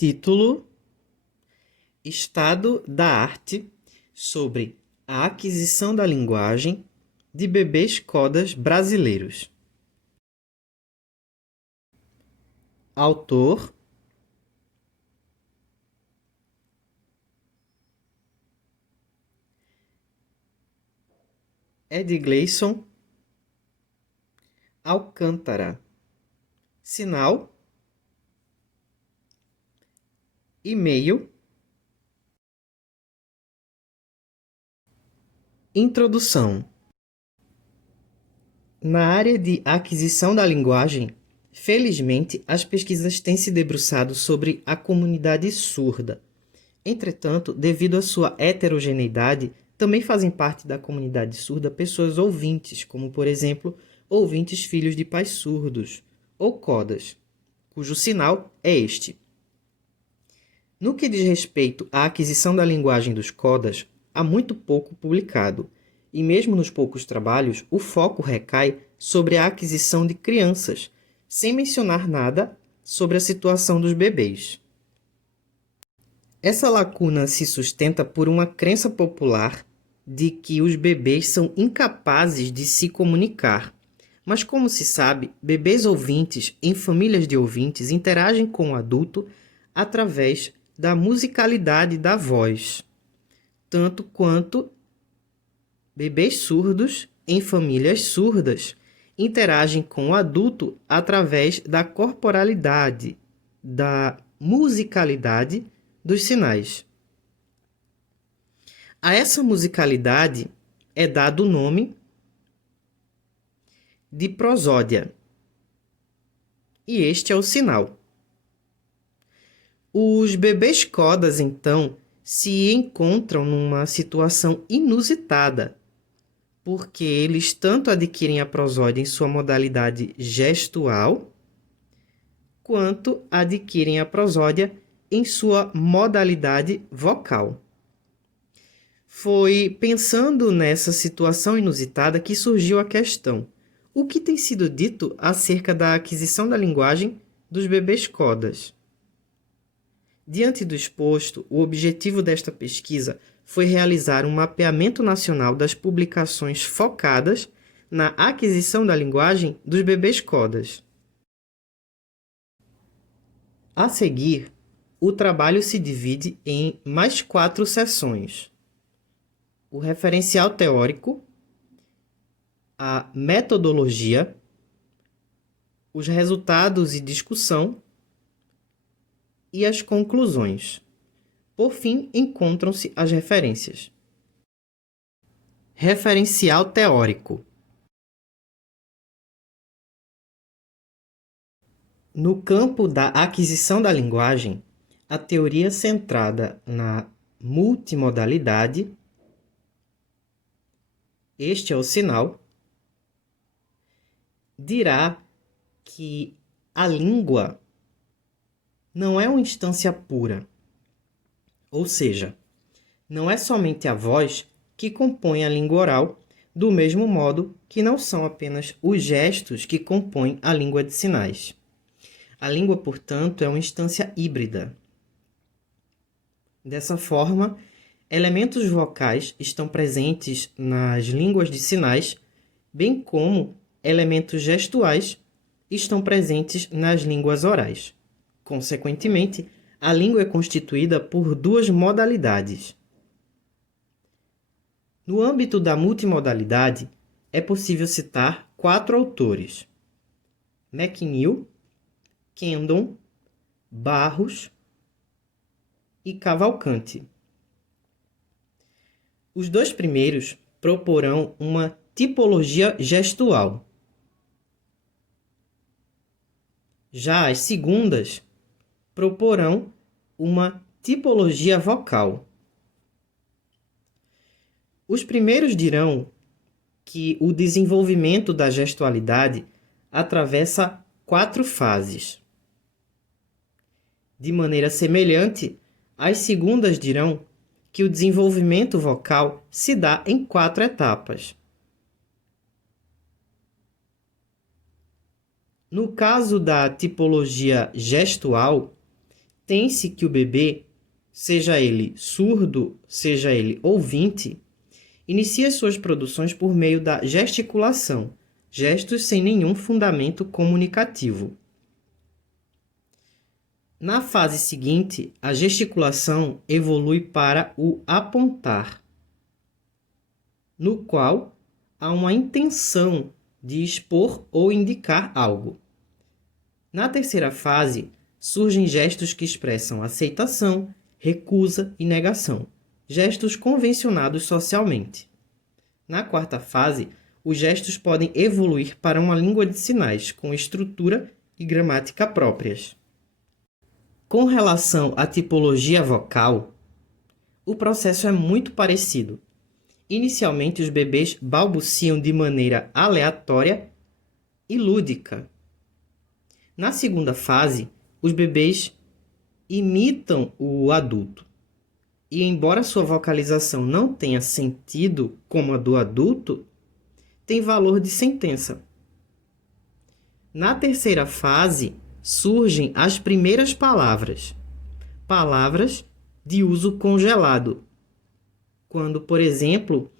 Título: Estado da arte sobre a aquisição da linguagem de bebês codas brasileiros. Autor: Edgleison Alcântara. Sinal: e-mail. Introdução. Na área de aquisição da linguagem, felizmente, as pesquisas têm se debruçado sobre a comunidade surda. Entretanto, devido à sua heterogeneidade, também fazem parte da comunidade surda pessoas ouvintes, como, por exemplo, ouvintes filhos de pais surdos, ou codas, cujo sinal é este. No que diz respeito à aquisição da linguagem dos codas, há muito pouco publicado, e mesmo nos poucos trabalhos, o foco recai sobre a aquisição de crianças, sem mencionar nada sobre a situação dos bebês. Essa lacuna se sustenta por uma crença popular de que os bebês são incapazes de se comunicar. Mas, como se sabe, bebês ouvintes em famílias de ouvintes interagem com o adulto através da musicalidade da voz, tanto quanto bebês surdos em famílias surdas interagem com o adulto através da corporalidade, da musicalidade dos sinais. A essa musicalidade é dado o nome de prosódia, e este é o sinal. Os bebês codas, então, se encontram numa situação inusitada, porque eles tanto adquirem a prosódia em sua modalidade gestual, quanto adquirem a prosódia em sua modalidade vocal. Foi pensando nessa situação inusitada que surgiu a questão: o que tem sido dito acerca da aquisição da linguagem dos bebês codas? Diante do exposto, o objetivo desta pesquisa foi realizar um mapeamento nacional das publicações focadas na aquisição da linguagem dos bebês codas. A seguir, o trabalho se divide em mais 4 seções: o referencial teórico, a metodologia, os resultados e discussão e as conclusões. Por fim, encontram-se as referências. Referencial teórico. No campo da aquisição da linguagem, a teoria centrada na multimodalidade, este é o sinal, dirá que a língua não é uma instância pura, ou seja, não é somente a voz que compõe a língua oral, do mesmo modo que não são apenas os gestos que compõem a língua de sinais. A língua, portanto, é uma instância híbrida. Dessa forma, elementos vocais estão presentes nas línguas de sinais, bem como elementos gestuais estão presentes nas línguas orais. Consequentemente, a língua é constituída por 2 modalidades. No âmbito da multimodalidade, é possível citar 4 autores: McNeill, Kendon, Barros e Cavalcante. Os 2 primeiros proporão uma tipologia gestual. Já as segundas proporão uma tipologia vocal. Os primeiros dirão que o desenvolvimento da gestualidade atravessa 4 fases. De maneira semelhante, as segundas dirão que o desenvolvimento vocal se dá em 4 etapas. No caso da tipologia gestual, Tem-se que o bebê, seja ele surdo, seja ele ouvinte, inicia suas produções por meio da gesticulação, gestos sem nenhum fundamento comunicativo. Na fase seguinte, a gesticulação evolui para o apontar, no qual há uma intenção de expor ou indicar algo. Na terceira fase, surgem gestos que expressam aceitação, recusa e negação, gestos convencionados socialmente. Na quarta fase, os gestos podem evoluir para uma língua de sinais com estrutura e gramática próprias. Com relação à tipologia vocal, o processo é muito parecido. Inicialmente, os bebês balbuciam de maneira aleatória e lúdica. Na segunda fase, os bebês imitam o adulto. E embora sua vocalização não tenha sentido como a do adulto, tem valor de sentença. Na terceira fase, surgem as primeiras palavras, palavras de uso congelado. Quando, por exemplo,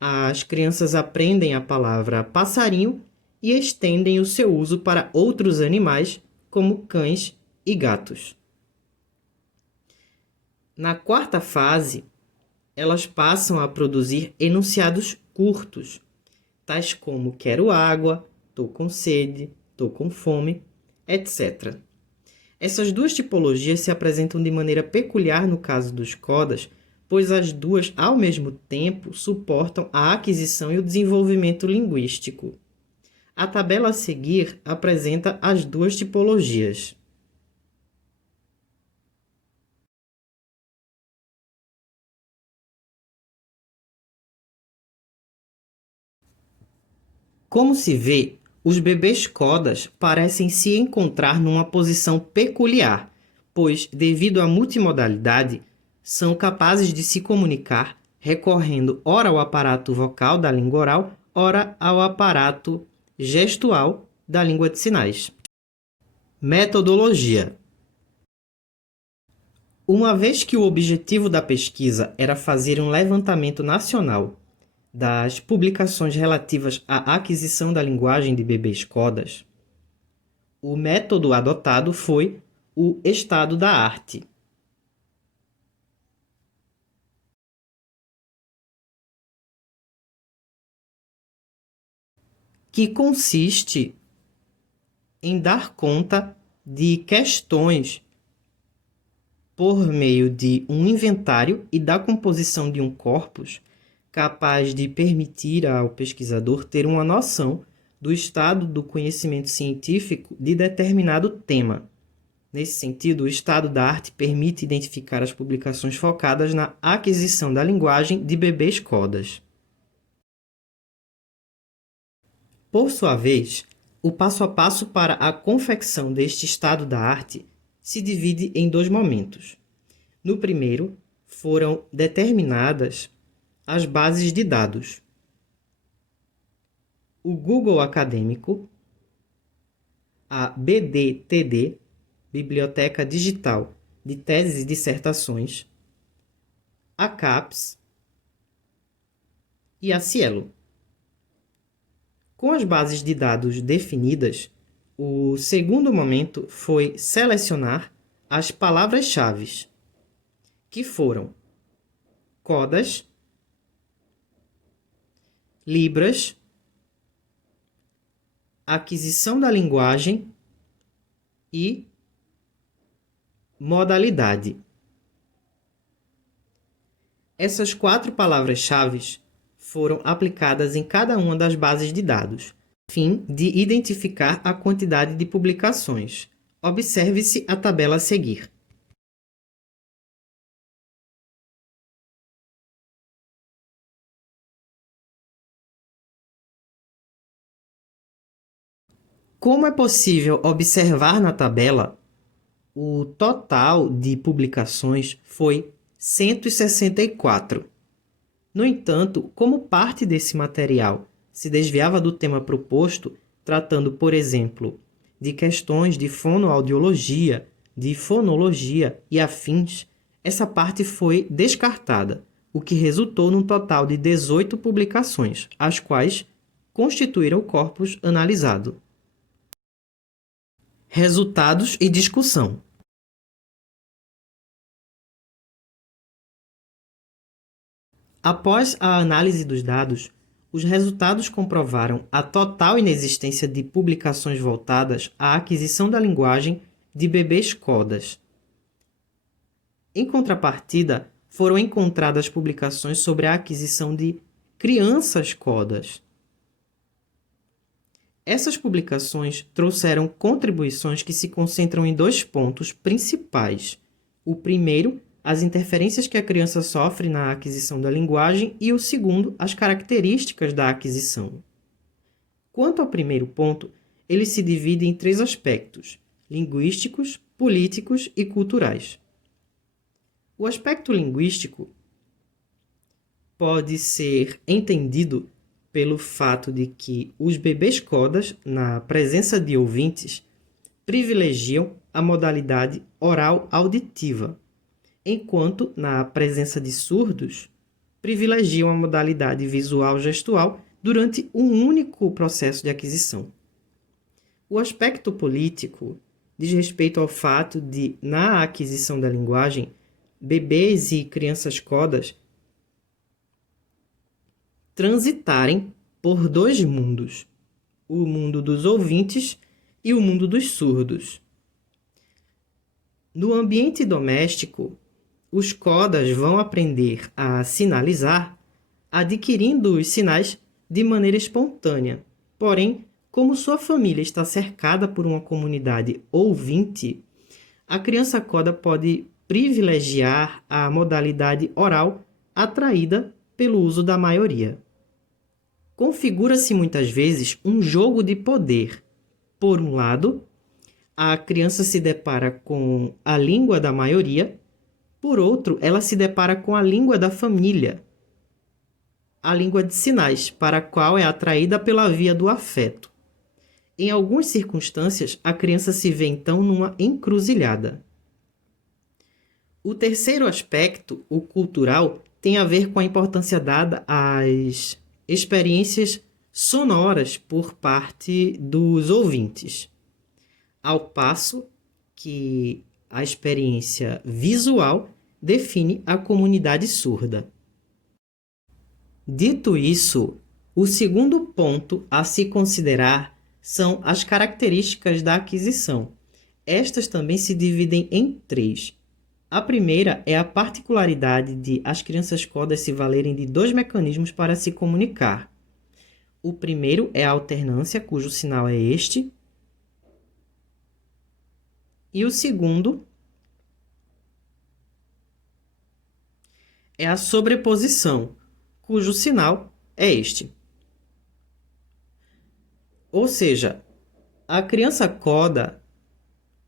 as crianças aprendem a palavra passarinho e estendem o seu uso para outros animais, como cães e gatos. Na quarta fase, elas passam a produzir enunciados curtos, tais como quero água, tô com sede, tô com fome, etc. Essas duas tipologias se apresentam de maneira peculiar no caso dos codas, pois as duas, ao mesmo tempo, suportam a aquisição e o desenvolvimento linguístico. A tabela a seguir apresenta as duas tipologias. Como se vê, os bebês codas parecem se encontrar numa posição peculiar, pois, devido à multimodalidade, são capazes de se comunicar recorrendo ora ao aparato vocal da língua oral, ora ao aparato gestual da língua de sinais. Metodologia. Uma vez que o objetivo da pesquisa era fazer um levantamento nacional das publicações relativas à aquisição da linguagem de bebês codas, o método adotado foi o estado da arte. Que consiste em dar conta de questões por meio de um inventário e da composição de um corpus capaz de permitir ao pesquisador ter uma noção do estado do conhecimento científico de determinado tema. Nesse sentido, o estado da arte permite identificar as publicações focadas na aquisição da linguagem de bebês codas. Por sua vez, o passo a passo para a confecção deste estado da arte se divide em dois momentos. No primeiro, foram determinadas as bases de dados. O Google Acadêmico, a BDTD, Biblioteca Digital de Teses e Dissertações, a CAPES e a Cielo. Com as bases de dados definidas, o segundo momento foi selecionar as palavras-chave, que foram codas, libras, aquisição da linguagem e modalidade. Essas 4 palavras-chave foram aplicadas em cada uma das bases de dados, a fim de identificar a quantidade de publicações. Observe-se a tabela a seguir. Como é possível observar na tabela, o total de publicações foi 164. No entanto, como parte desse material se desviava do tema proposto, tratando, por exemplo, de questões de fonoaudiologia, de fonologia e afins, essa parte foi descartada, o que resultou num total de 18 publicações, as quais constituíram o corpus analisado. Resultados e discussão. Após a análise dos dados, os resultados comprovaram a total inexistência de publicações voltadas à aquisição da linguagem de bebês codas. Em contrapartida, foram encontradas publicações sobre a aquisição de crianças codas. Essas publicações trouxeram contribuições que se concentram em dois pontos principais. O primeiro, as interferências que a criança sofre na aquisição da linguagem, e o segundo, as características da aquisição. Quanto ao primeiro ponto, ele se divide em três aspectos: linguísticos, políticos e culturais. O aspecto linguístico pode ser entendido pelo fato de que os bebês codas, na presença de ouvintes, privilegiam a modalidade oral auditiva, enquanto, na presença de surdos, privilegiam a modalidade visual gestual durante um único processo de aquisição. O aspecto político diz respeito ao fato de, na aquisição da linguagem, bebês e crianças codas transitarem por dois mundos, o mundo dos ouvintes e o mundo dos surdos. No ambiente doméstico, os codas vão aprender a sinalizar, adquirindo os sinais de maneira espontânea. Porém, como sua família está cercada por uma comunidade ouvinte, a criança coda pode privilegiar a modalidade oral atraída pelo uso da maioria. Configura-se muitas vezes um jogo de poder. Por um lado, a criança se depara com a língua da maioria, por outro, ela se depara com a língua da família, a língua de sinais, para a qual é atraída pela via do afeto. Em algumas circunstâncias, a criança se vê então numa encruzilhada. O terceiro aspecto, o cultural, tem a ver com a importância dada às experiências sonoras por parte dos ouvintes, ao passo que a experiência visual define a comunidade surda. Dito isso, o segundo ponto a se considerar são as características da aquisição. Estas também se dividem em três. A primeira é a particularidade de as crianças codas se valerem de dois mecanismos para se comunicar. O primeiro é a alternância, cujo sinal é este. E o segundo é a sobreposição, cujo sinal é este. Ou seja, a criança coda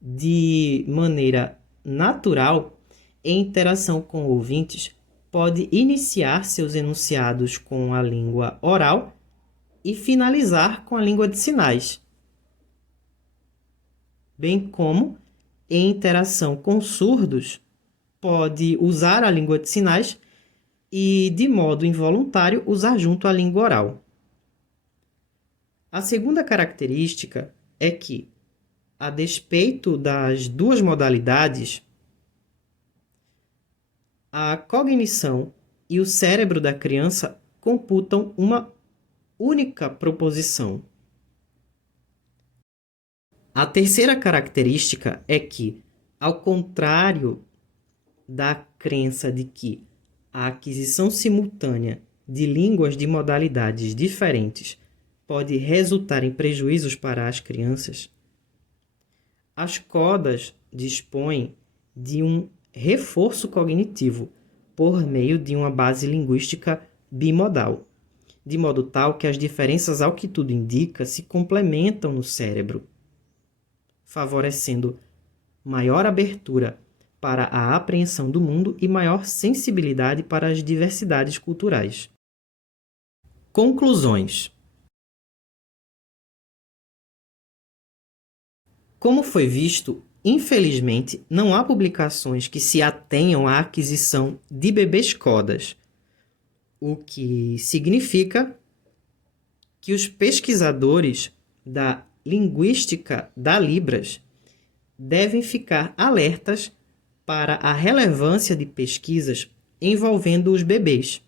de maneira natural, em interação com ouvintes, pode iniciar seus enunciados com a língua oral e finalizar com a língua de sinais, bem como, em interação com surdos, pode usar a língua de sinais e, de modo involuntário, usar junto à língua oral. A segunda característica é que, a despeito das duas modalidades, a cognição e o cérebro da criança computam uma única proposição. A terceira característica é que, ao contrário da crença de que a aquisição simultânea de línguas de modalidades diferentes pode resultar em prejuízos para as crianças, as codas dispõem de um reforço cognitivo por meio de uma base linguística bimodal, de modo tal que as diferenças, ao que tudo indica, se complementam no cérebro, favorecendo maior abertura para a apreensão do mundo e maior sensibilidade para as diversidades culturais. Conclusões. Como foi visto, infelizmente, não há publicações que se atenham à aquisição de bebês codas, o que significa que os pesquisadores da linguística da Libras devem ficar alertas para a relevância de pesquisas envolvendo os bebês.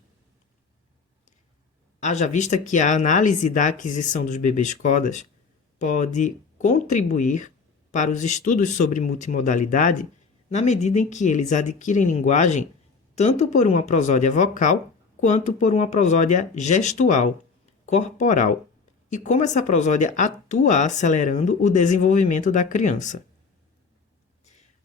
Haja vista que a análise da aquisição dos bebês codas pode contribuir para os estudos sobre multimodalidade na medida em que eles adquirem linguagem tanto por uma prosódia vocal quanto por uma prosódia gestual, corporal, e como essa prosódia atua acelerando o desenvolvimento da criança.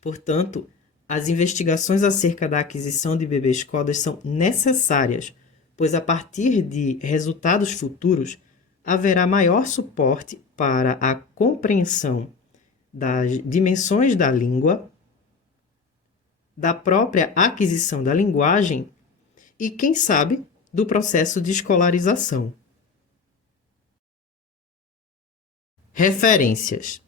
Portanto, as investigações acerca da aquisição de bebês codas são necessárias, pois a partir de resultados futuros haverá maior suporte para a compreensão das dimensões da língua, da própria aquisição da linguagem e, quem sabe, do processo de escolarização. Referências.